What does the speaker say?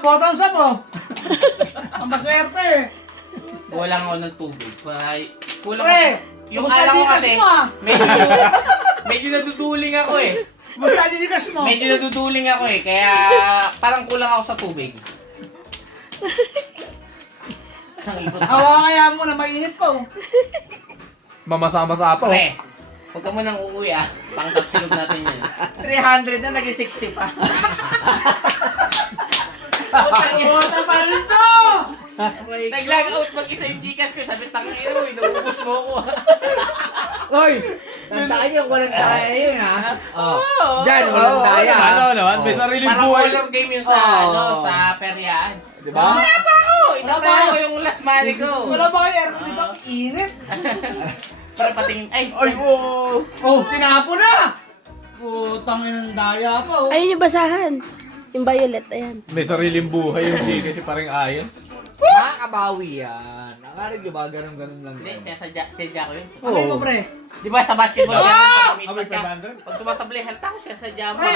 bottoms up oh. Ang maswerte eh. Kulang ako ng tubig. Kulang Pre, ako. Yung kumusta kala ko Gcash kasi, mo, ah? medyo naduduling ako eh. Basta Gcash mo. Medyo naduduling ako eh. Kaya parang kulang ako sa tubig. Hawa kaya mo na mainit pa oh. Mamasa-masa pa, oh. Pre, huwag ka munang uuwi ah. Pangtapsilog natin yun. 300 na, naging 60 pa. Bota pa rin to! Nag-log out mag-isa yung Gcash ko. Sabi, tangin mo, inuubos mo ako. Oy! Tandaan niyo, walang daya yun ha. Oo. Diyan, walang daya ha. Ano naman, may sariling Parang buhay. color game yun sa, Oo. sa peryaan. Diba? Wala pa ako! Inabaya ko yung last money ko. Wala ba kayo aircon dito? Init. Para patingin, ay, Ay, oh! Oh, tinapo na! Putang inang daya pa oh. Ayun yung basahan. Yung violet, ayan. May sariling buhay yung di kasi parang ayon. Nakakabawi yan. Akala niyo ba ganun-ganun lang Hindi, yan? sadya ko yun. Ano mo pre? Di ba sa basketball, Ah! pag sumasabli, halata ko siya, sadya mo. Pre,